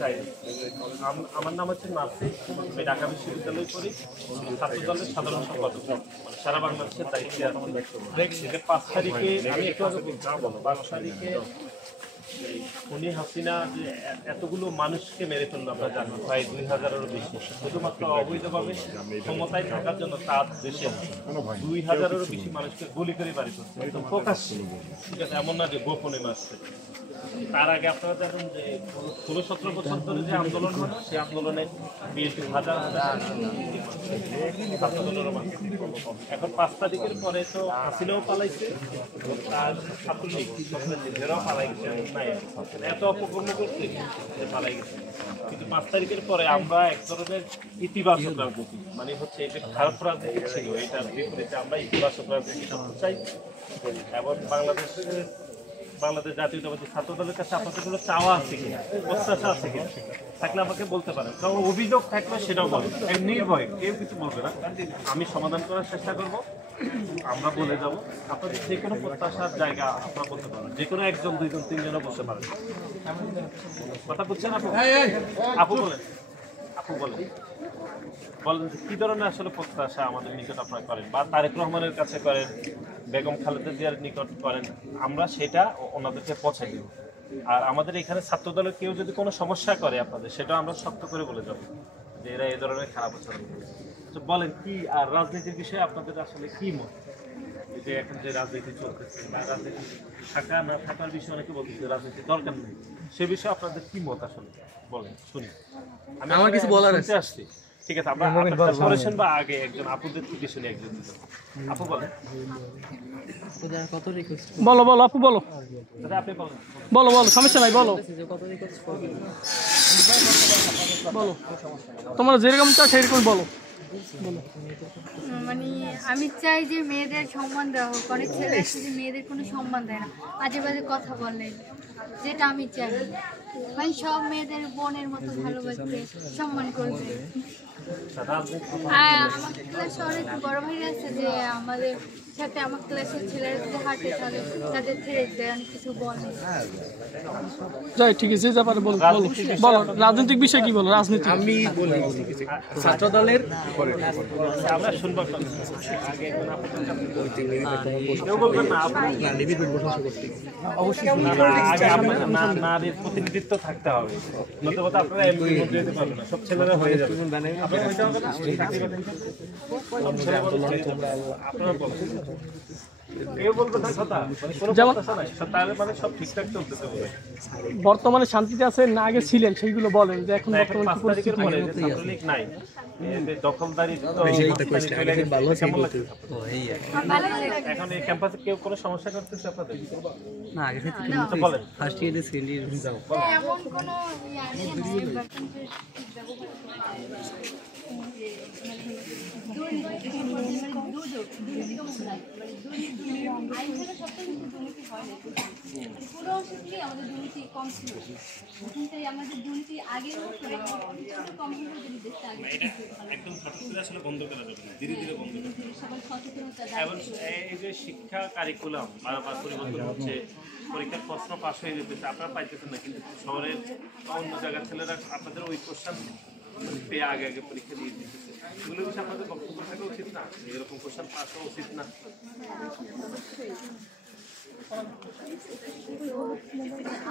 চাইনি। আমার নাম হচ্ছে নাসির, আমি ঢাকা বিশ্ববিদ্যালয়ে পড়ি, ছাত্র দলের সাধারণ সম্পাদক, মানে সারা বাংলাদেশের দায়িত্বে আছি। 5 তারিখে আমি একটু আগে 5 তারিখে খুনি হাসিনা যে এতগুলো মানুষকে মেরে ফেললো আমরা জানি, প্রায় 2000-এরও বেশি, শুধুমাত্র অবৈধভাবে ক্ষমতায় থাকার জন্য তার দেশে 2000-এরও বেশি মানুষকে গুলি করে বাড়ি করছে, একদম প্রকাশ্যে। ঠিক আছে, এমন না যে গোপনে মারছে। তার আগে আপনারা জানেন যে 16-17 বছর ধরে যে আন্দোলন হয়, সেই আন্দোলনে বিএনপি হাজার এখন 5 তারিখের পরে তো হাসিনাও পালাইছে, তার ছাত্রলীগ নিজেরাও পালাই গেছে, এত অপকর্ম করছে যে পালাই গেছে। কিন্তু 5 তারিখের পরে আমরা এক ধরনের ইতিবাচক রাজনীতি, মানে হচ্ছে এটা খারাপ রাজনীতি ছিল, এটার বিপরীতে আমরা ইতিবাচক রাজনীতি করতে চাই। এবং বাংলাদেশ জাতীয়তাবাদী ছাত্র দলের কাছে আপনাদের কোনো চাওয়া আছে কিনা, প্রত্যাশা আছে কিনা, থাকলে আমাকে বলতে পারেন। কারণ অভিযোগ থাকলে সেটাও বলেন, নির্ভয় কেউ কিছু বলবে না, আমি সমাধান করার চেষ্টা করব, আমরা বলে যাব। আপনাদের যে কোনো প্রত্যাশার জায়গা আপনারা বলতে পারেন, যে কোনো 1 জন 2 জন 3 জনও বলতে পারেন। কথা বুঝছেন আপু? আপু বলেন, আপু বলেন কি ধরনের আসলে প্রত্যাশা আমাদের নিকট আপনারা করেন, বা তারেক রহমানের কাছে করেন, বেগম খালেদা জিয়ার নিকট করেন, আমরা সেটা ওনাদেরকে পৌঁছাই দেব। আর আমাদের এখানে ছাত্র দলের কেউ যদি কোনো সমস্যা করে আপনাদের, সেটা আমরা শক্ত করে বলে যাব যে এরা এই ধরনের খারাপ আচরণ করেছে। তো বলেন কি, আর রাজনীতির বিষয়ে আপনাদের আসলে কি মত? যে এখন যে রাজনীতি চলতেছে, বা রাজনীতি থাকা না থাকার বিষয়ে অনেকে বলতেছে রাজনীতি দরকার নেই, সে বিষয়ে আপনাদের কি মত আসলে বলেন, শুনি। আমি আমার কিছু বলার আসছি। ঠিক আছে, আমরা করেছেন বা আগে একজন আপুদের থেকে শুনি, একজন আপু বলেন। বলো বলো আপু বলো, আপনি বলেন। বলো বলো, সমস্যা নাই, বলো বলো, তোমরা যেরকম চাও সেরকম বলো। মানে আমি চাই যে মেয়েদের সম্মান দেওয়া হোক। অনেক ছেলে আছে যে মেয়েদের কোনো সম্মান দেয় না, আজে বাজে কথা বলে, যেটা আমি চাই। মানে সব মেয়েদের বোনের মতো ভালোবাসবে, সম্মান করবে। আমার ক্লাসে অনেক বড় ভাই আছে যে আমাদের সাথে, আমার ক্লাসের ছেলেরা যদি হাঁটে তাহলে তাদের ছেড়ে দেয়, অনেক কিছু বলে। যাই, ঠিক আছে, যা পারে বলো, বলো রাজনৈতিক বিষয় কি বলো, রাজনীতি। আমি বলি ছাত্র দলের আমরা শুনবো। নারীর প্রতিনিধিত্ব থাকতে হবে, নতুবা আপনারা যেতে পারবেন না, সব ছেলেরা হয়ে যাবে। আপনারা বলেন, কেউ বলবে না কথা, মানে সব ঠিকঠাক চলতেছে বলে। বর্তমানে শান্তিতে আছেন না আগে ছিলেন, সেইগুলো বলেন যে এখন এখন 5 তারিখের পরে যে ছাত্রলীগ নাই, দখলদারি এখন এই ক্যাম্পাসে কেউ কোনো সমস্যা করতেছে আপনাদের? না আগে থেকে বলেন। ফার্স্ট ইয়ারে সেকেন্ড ইয়ারে এমন কোনো আমাদের দুর্নীতি কম ছিল, আমাদের দুর্নীতি আগে আসলে বন্ধ করা যাবে না, ধীরে ধীরে বন্ধ করা যাবে। এবং এই যে শিক্ষা কারিকুলাম বারবার পরিবর্তন হচ্ছে, পরীক্ষার প্রশ্ন পাশ হয়ে যেতেছে, আপনারা পাইতেছেন না, কিন্তু শহরের অন্য জায়গার ছেলেরা আপনাদের ওই কোশ্চেন পেয়ে আগে আগে পরীক্ষা দিয়ে দিতেছে। এগুলো বিষয়ে আপনাদের বক্তব্য থাকা উচিত না, এরকম কোশ্চেন পাস হওয়া উচিত না।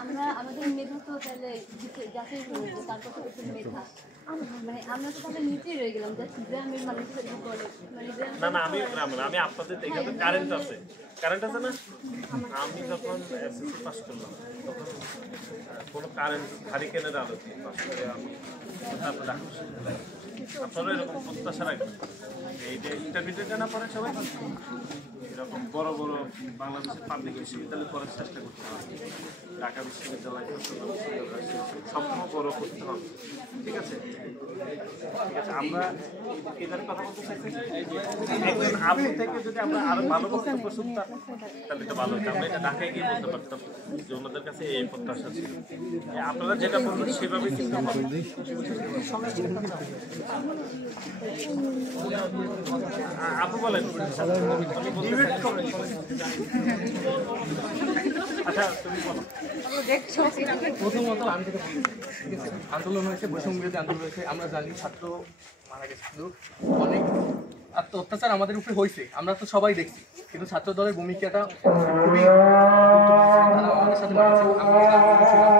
আমরা আমাদের মেধা তো তাহলে যাচাই করবো, তারপর তো মেধা মানে আমরা তো তাহলে নিচেই রয়ে গেলাম, গ্রামের মানুষের বলে মানে না না, আমি গ্রামের, আমি আপনাদের এখানে কারেন্ট আছে, কারেন্ট আছে না? আমি যখন এসএসসি পাস করলাম তখন কোনো কারেন্ট হারিকেনের আলোতে পাস করে আমি আপনারা এরকম প্রত্যাশা রাখবেন। এই যে ইন্টারমিডিয়েটে না পড়ে সবাই এরকম বড় বড় বাংলাদেশের পাবলিক বিশ্ববিদ্যালয় পড়ার চেষ্টা করতে হবে, ঢাকা বিশ্ববিদ্যালয় সবসময় বড় করতে হবে। ঠিক আছে, ঠিক আছে, আমরা এটার কথা বলতে চাইছি। একজন আপু থেকে যদি আমরা আরো ভালো বক্তব্য শুনতাম তাহলে এটা ভালো হতো, আমরা এটা ঢাকায় গিয়ে বলতে পারতাম যে ওনাদের কাছে এই প্রত্যাশা ছিল। আপনারা যেটা বলবেন সেভাবেই চিন্তা করবেন। আপু বলেন। আচ্ছা তুমি বলো। প্রথমত আমি আন্দোলন হয়েছে, বৈষম্য বিরোধী আন্দোলন হয়েছে, আমরা জানি ছাত্র মারা গেছে, কিন্তু অনেক অত্যাচার আমাদের উপরে হয়েছে, আমরা তো সবাই দেখছি, কিন্তু ছাত্র দলের ভূমিকাটা খুবই গুরুত্বপূর্ণ ছিল। তারা আমাদের সাথে মাঠে ছিল, আমরা ছিলাম,